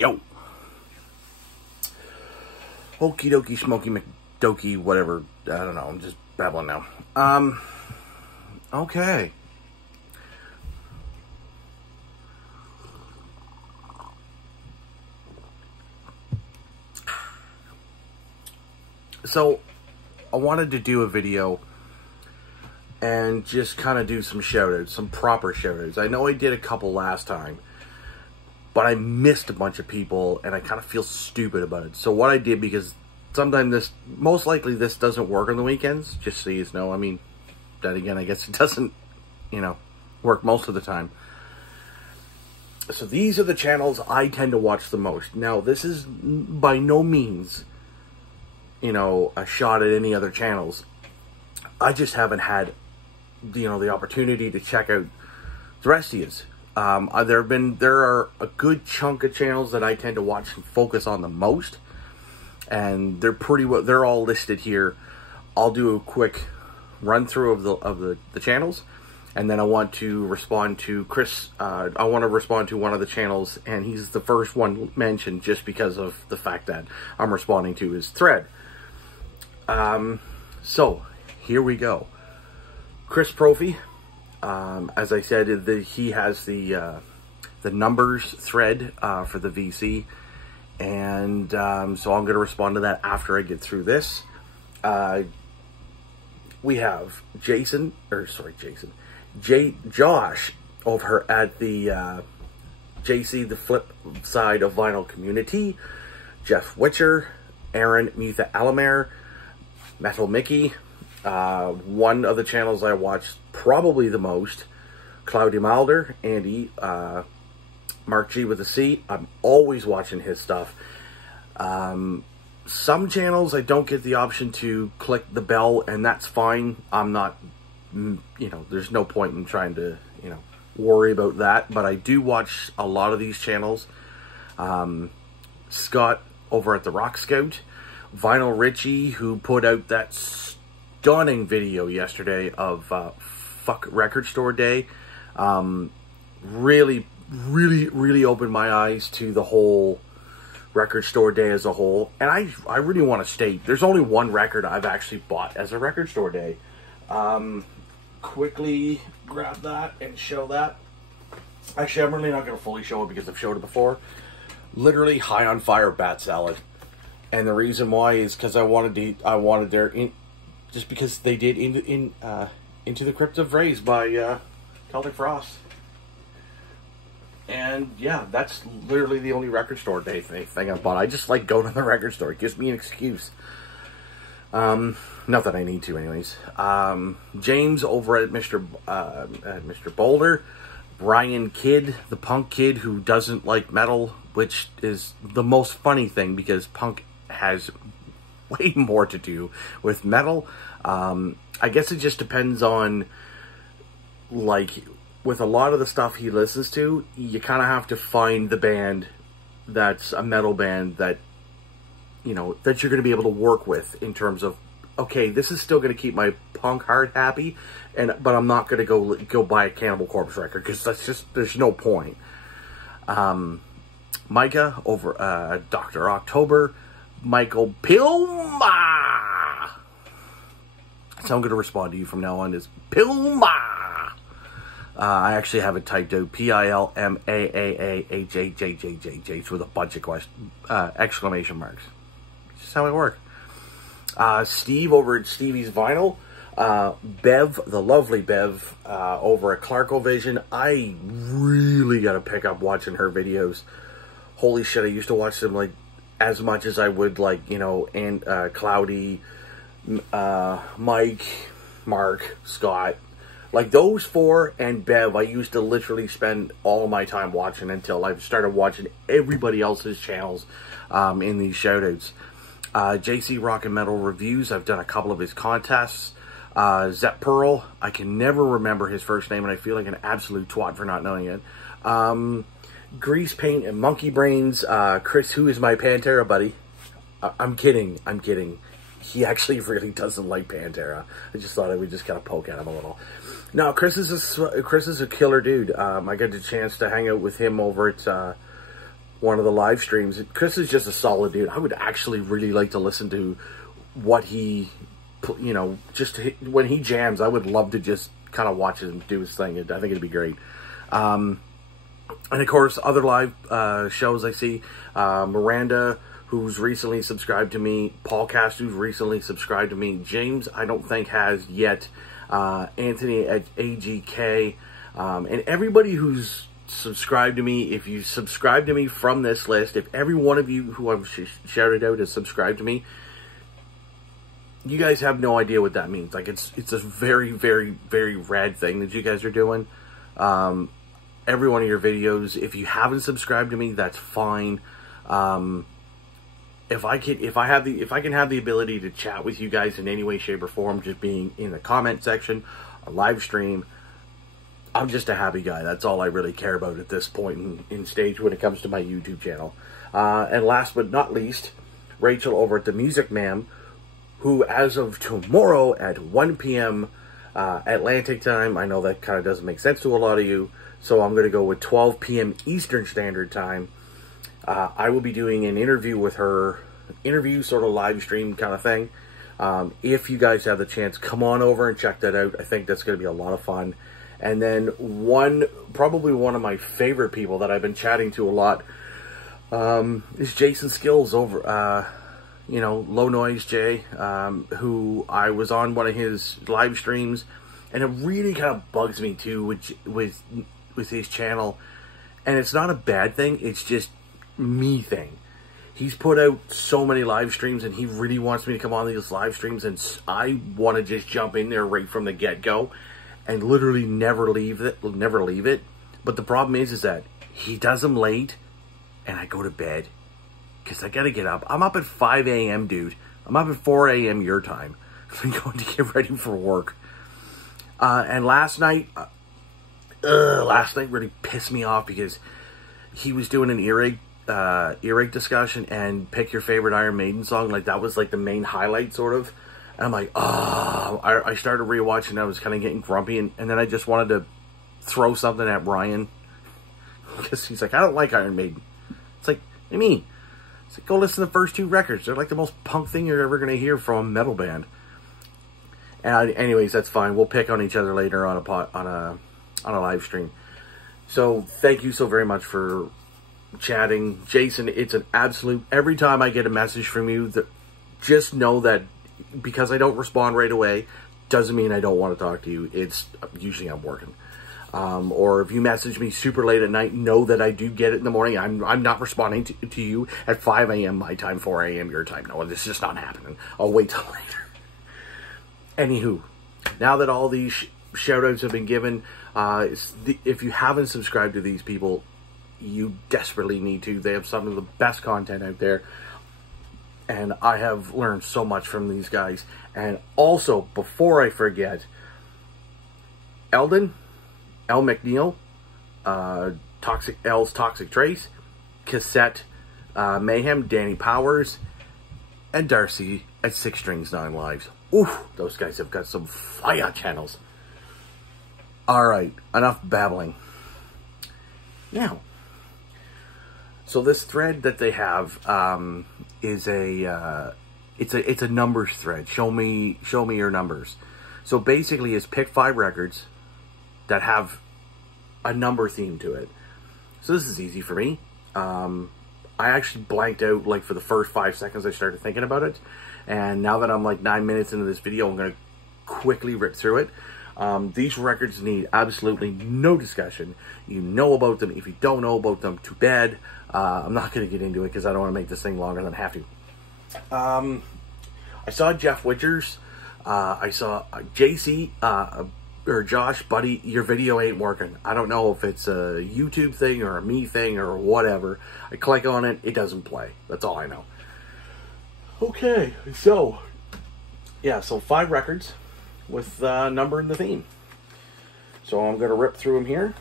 Yo. Okie dokie, smoky McDokey, whatever. I don't know. I'm just babbling now. Okay. So, I wanted to do a video and just kind of do some shoutouts, some proper shoutouts. I know I did a couple last time, but I missed a bunch of people, and I kind of feel stupid about it. So what I did, because sometimes most likely this doesn't work on the weekends, just so you know. I mean, then again, I guess it doesn't, work most of the time. So these are the channels I tend to watch the most. Now, this is by no means, a shot at any other channels. I just haven't had, the opportunity to check out the rest of yous. There are a good chunk of channels that I tend to watch and focus on the most, and they're all listed here. I'll do a quick run through of the channels, and then I want to respond to Chris. I want to respond to one of the channels, and he's the first one mentioned just because of the fact that I'm responding to his thread. So here we go. Chris Prophy. As I said, he has the numbers thread for the VC, and so I'm going to respond to that after I get through this. We have Josh over at the JC the Flip Side of Vinyl Community, Jeff Witcher, Aaron Mutha Alamere, Metal Mickey. One of the channels I watch probably the most, Cloudy Mulder, Andy, Mark G with a C. I'm always watching his stuff. Some channels I don't get the option to click the bell, and that's fine. I'm not, there's no point in trying to, worry about that. But I do watch a lot of these channels. Scott over at the Rock Scout, Vinyl Richie, who put out that stunning video yesterday of Fuck Record Store Day. Really opened my eyes to the whole record store day as a whole. And I really want to state, there's only one record I've actually bought as a record store day. Quickly grab that and show that. Actually, I'm really not going to fully show it because I've showed it before. Literally High on Fire Bat Salad. And the reason why is because I wanted their... just because they did Into the Crypt of Rays by Celtic Frost. And yeah, that's literally the only record store day thing I bought. I just like going to the record store. It gives me an excuse. Not that I need to anyways. James over at Mr. Boulder. Brian Kidd, the punk kid who doesn't like metal, which is the most funny thing because punk has way more to do with metal. I guess it just depends on, like, with a lot of the stuff he listens to, you kind of have to find the band that's a metal band that, that you're going to be able to work with in terms of, okay, this is still going to keep my punk heart happy, but I'm not going to go buy a Cannibal Corpse record because that's just, there's no point. Micah over Dr. October, Michael Pilma. So I'm going to respond to you from now on as Pilma. I actually have it typed out Pilmaahajjjjjj with a bunch of exclamation marks. It's just how it works. Steve over at Stevie's Vinyl. Bev, the lovely Bev, over at Clarkovision. I really got to pick up watching her videos. Holy shit, I used to watch them like as much as I would like, and Cloudy, Mike, Mark, Scott. Like those four and Bev, I used to literally spend all of my time watching until I started watching everybody else's channels in these shoutouts. JC Rock and Metal Reviews, I've done a couple of his contests. Zep Pearl, I can never remember his first name and I feel like an absolute twat for not knowing it. Grease Paint and Monkey Brains, Chris, who is my Pantera buddy. I'm kidding. He actually really doesn't like Pantera. I just thought I would just kind of poke at him a little. No, Chris is a killer dude. I got the chance to hang out with him over at one of the live streams. Chris is just a solid dude. I would actually really like to listen to what he, you know, just when he jams. I would love to just kind of watch him do his thing. I think it'd be great. And of course, other live shows I see. Miranda, who's recently subscribed to me. Paul Cast, who's recently subscribed to me. James, I don't think has yet. Anthony at AGK. And everybody who's subscribe to me. If you subscribe to me from this list, if every one of you who I've shouted out has subscribed to me, you guys have no idea what that means. Like, it's a very, very, very rad thing that you guys are doing. Every one of your videos, if you haven't subscribed to me, that's fine. If I can have the ability to chat with you guys in any way, shape, or form, just being in the comment section, a live stream, I'm just a happy guy. That's all I really care about at this point in stage when it comes to my YouTube channel. And last but not least, Rachel over at The Music Ma'am, who as of tomorrow at 1 p.m. Atlantic time, I know that kind of doesn't make sense to a lot of you, so I'm going to go with 12 p.m. Eastern Standard Time. I will be doing an interview with her, sort of live stream kind of thing. If you guys have the chance, come on over and check that out. I think that's going to be a lot of fun. And then probably one of my favorite people that I've been chatting to a lot is Jason Skills over, you know, Low Noise Jay, who I was on one of his live streams, and it really kind of bugs me too with his channel. And it's not a bad thing, it's just me thing. He's put out so many live streams, and he really wants me to come on these live streams, and I want to just jump in there right from the get-go and literally never leave it. But the problem is that he does them late, and I go to bed because I gotta get up. I'm up at 5 a.m., dude. I'm up at 4 a.m. your time. I'm going to get ready for work. And last night really pissed me off because he was doing an earache discussion and pick your favorite Iron Maiden song. Like, that was like the main highlight, sort of. And I'm like, oh, I started rewatching. I was kind of getting grumpy, and then I just wanted to throw something at Brian because he's like, I don't like Iron Maiden. It's like, what do you mean? It's like, go listen to the first two records. They're like the most punk thing you're ever going to hear from a metal band. And anyways, that's fine. We'll pick on each other later on a live stream. So thank you so very much for chatting, Jason. It's an absolute. Every time I get a message from you, just know that because I don't respond right away doesn't mean I don't want to talk to you. It's usually I'm working. Or if you message me super late at night, know that I do get it in the morning. I'm not responding to you at 5 a.m. my time, 4 a.m. your time. No, this is just not happening. I'll wait till later. Anywho, now that all these shout-outs have been given, if you haven't subscribed to these people, you desperately need to. They have some of the best content out there. And I have learned so much from these guys. And also, before I forget, Eldon, El McNeil, L's Toxic Trace, Cassette, Mayhem, Danny Powers, and Darcy at 6 Strings 9 Lives. Oof, those guys have got some fire channels. Alright, enough babbling. Now, so this thread that they have is it's a numbers thread. Show me your numbers. So basically, it's pick 5 records that have a number theme to it. So this is easy for me. I actually blanked out like for the first 5 seconds I started thinking about it, and now that I'm like 9 minutes into this video, I'm gonna quickly rip through it. These records need absolutely no discussion. You know about them. If you don't know about them, too bad. I'm not going to get into it because I don't want to make this thing longer than I have to. I saw Jeff Witchers. I saw JC, or Josh, buddy, your video ain't working. I don't know if it's a YouTube thing or a me thing or whatever. I click on it, it doesn't play. That's all I know. Okay, so, yeah, so 5 records with number in the theme. So I'm going to rip through them here.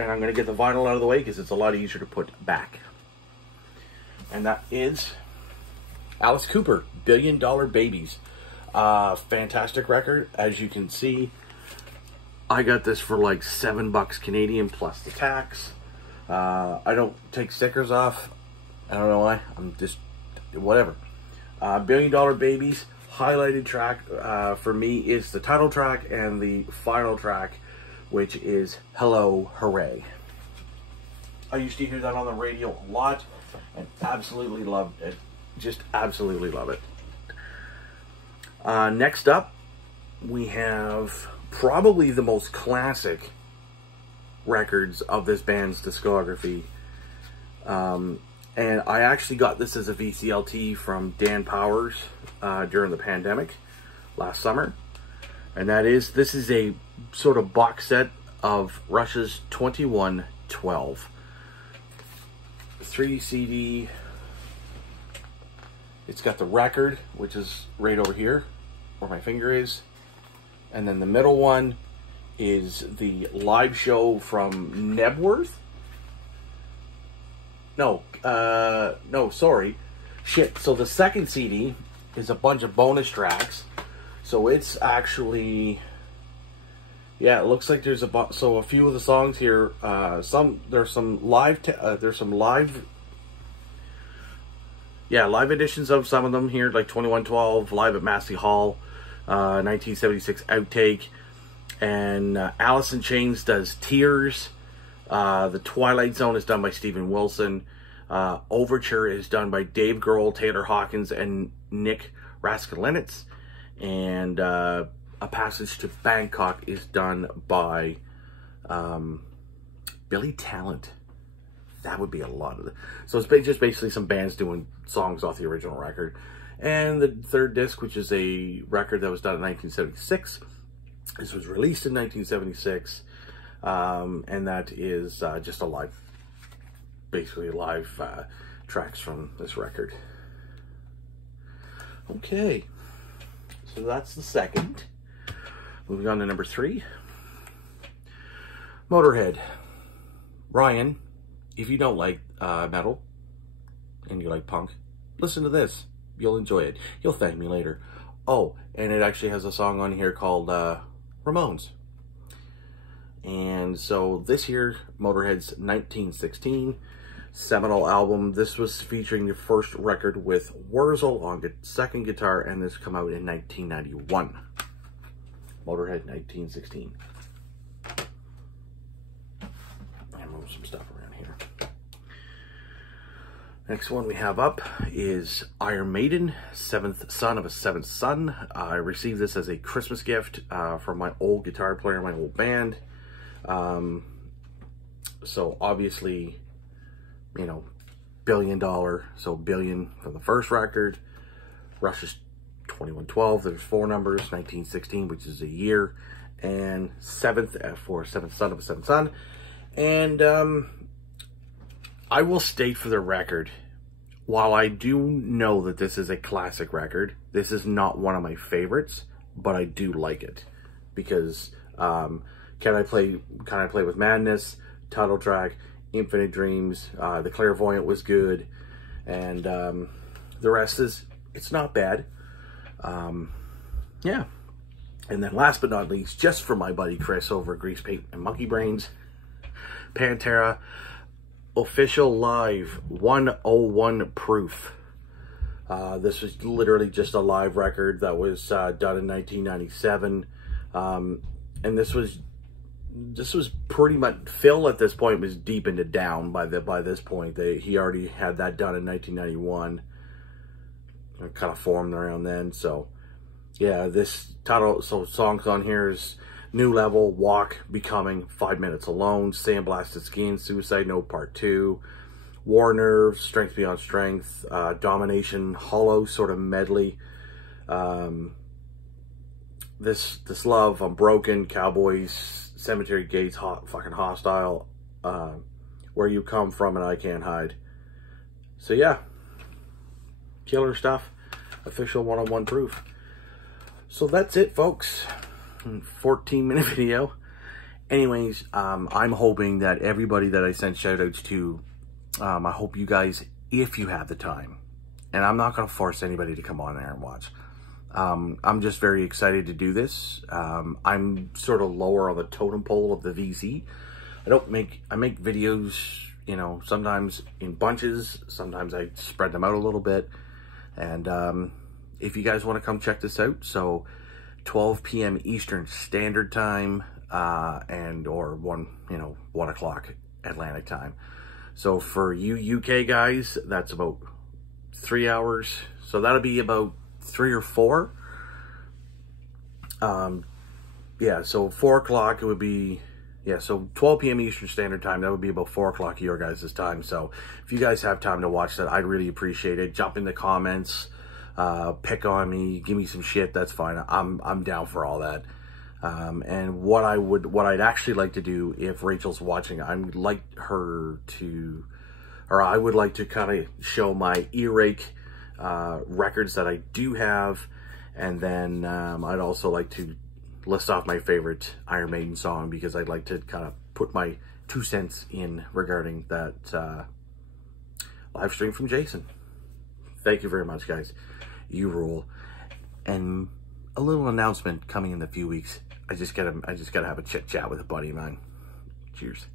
And I'm going to get the vinyl out of the way because it's a lot easier to put back. And that is Alice Cooper, $1 Billion Babies. Fantastic record. As you can see, I got this for like $7 Canadian plus the tax. I don't take stickers off. I don't know why. I'm just, whatever. $1 Billion Babies, highlighted track for me is the title track and the final track, which is Hello Hooray. I used to hear that on the radio a lot and absolutely loved it. Just absolutely love it. Next up, we have probably the most classic records of this band's discography. And I actually got this as a VCLT from Dan Powers during the pandemic last summer. And this is a sort of box set of Rush's 2112. 3 CD. It's got the record, which is right over here where my finger is. And then the middle one is the live show from Nebworth. No, sorry. Shit. So the second CD is a bunch of bonus tracks. So it's actually, yeah, it looks like there's a few of the songs here. There's some live editions of some of them here, like 2112, Live at Massey Hall, 1976 outtake, and Alice in Chains does Tears. The Twilight Zone is done by Steven Wilson. Overture is done by Dave Grohl, Taylor Hawkins, and Nick Raskolinitz. And A Passage to Bangkok is done by Billy Talent. That would be a lot of it. So it's just basically some bands doing songs off the original record. And the third disc, which is a record that was done in 1976. This was released in 1976. And that is just basically live tracks from this record. Okay. So that's the second. Moving on to number 3. Motorhead. Ryan, if you don't like metal and you like punk, listen to this. You'll enjoy it. You'll thank me later. Oh, and it actually has a song on here called Ramones. And so this here, Motorhead's 1916 seminal album. This was featuring the first record with Wurzel on second guitar, and this came out in 1991. Motorhead 1916. And move some stuff around here. Next one we have up is Iron Maiden, Seventh Son of a Seventh Son. I received this as a Christmas gift from my old guitar player, my old band. So obviously, you know, $1 billion, so billion from the first record. Rush's 2112, there's 4 numbers, 1916, which is a year, and seventh for Seventh Son of a Seventh Son. And I will state for the record, while I do know that this is a classic record, this is not one of my favorites, but I do like it because Can I Play with Madness, title track, Infinite Dreams, The Clairvoyant was good, and the rest is, it's not bad. Yeah. And then last but not least, just for my buddy Chris over at Grease Paint and Monkey Brains, Pantera, Official Live 101 Proof. This was literally just a live record that was done in 1997. And this was pretty much, Phil at this point was deep into Down by this point. He already had that done in 1991. It kind of formed around then. So yeah, this title, so songs on here is New Level, Walk, Becoming, 5 Minutes Alone, Sandblasted Skin, Suicide Note Part 2, War Nerve, Strength Beyond Strength, Domination, Hollow sort of medley, This Love, Unbroken, Cowboys, Cemetery Gates, fucking Hostile, Where You Come From and I Can't Hide. So yeah, killer stuff. Official 101 Proof. So that's it, folks. 14-minute video. Anyways, I'm hoping that everybody that I sent shoutouts to, I hope you guys, if you have the time, and I'm not going to force anybody to come on there and watch. I'm just very excited to do this. I'm sort of lower on the totem pole of the VC. I make videos, you know, sometimes in bunches, sometimes I spread them out a little bit. And if you guys want to come check this out, so 12 p.m. Eastern Standard Time, or 1 o'clock Atlantic Time. So for you UK guys, that's about 3 hours. So that'll be about 3 or 4. Yeah, so 4 o'clock it would be, yeah, so 12 p.m. Eastern Standard Time, that would be about 4 o'clock your guys' time. So if you guys have time to watch that, I'd really appreciate it. Jump in the comments, pick on me, give me some shit, that's fine. I'm down for all that. And what I'd actually like to do, if Rachel's watching, I would like to kind of show my earache records that I do have, and then I'd also like to list off my favorite Iron Maiden song, because I'd like to kind of put my 2 cents in regarding that live stream from Jason. Thank you very much, guys. You rule. And a little announcement coming in a few weeks. I just gotta have a chit chat with a buddy of mine. Cheers.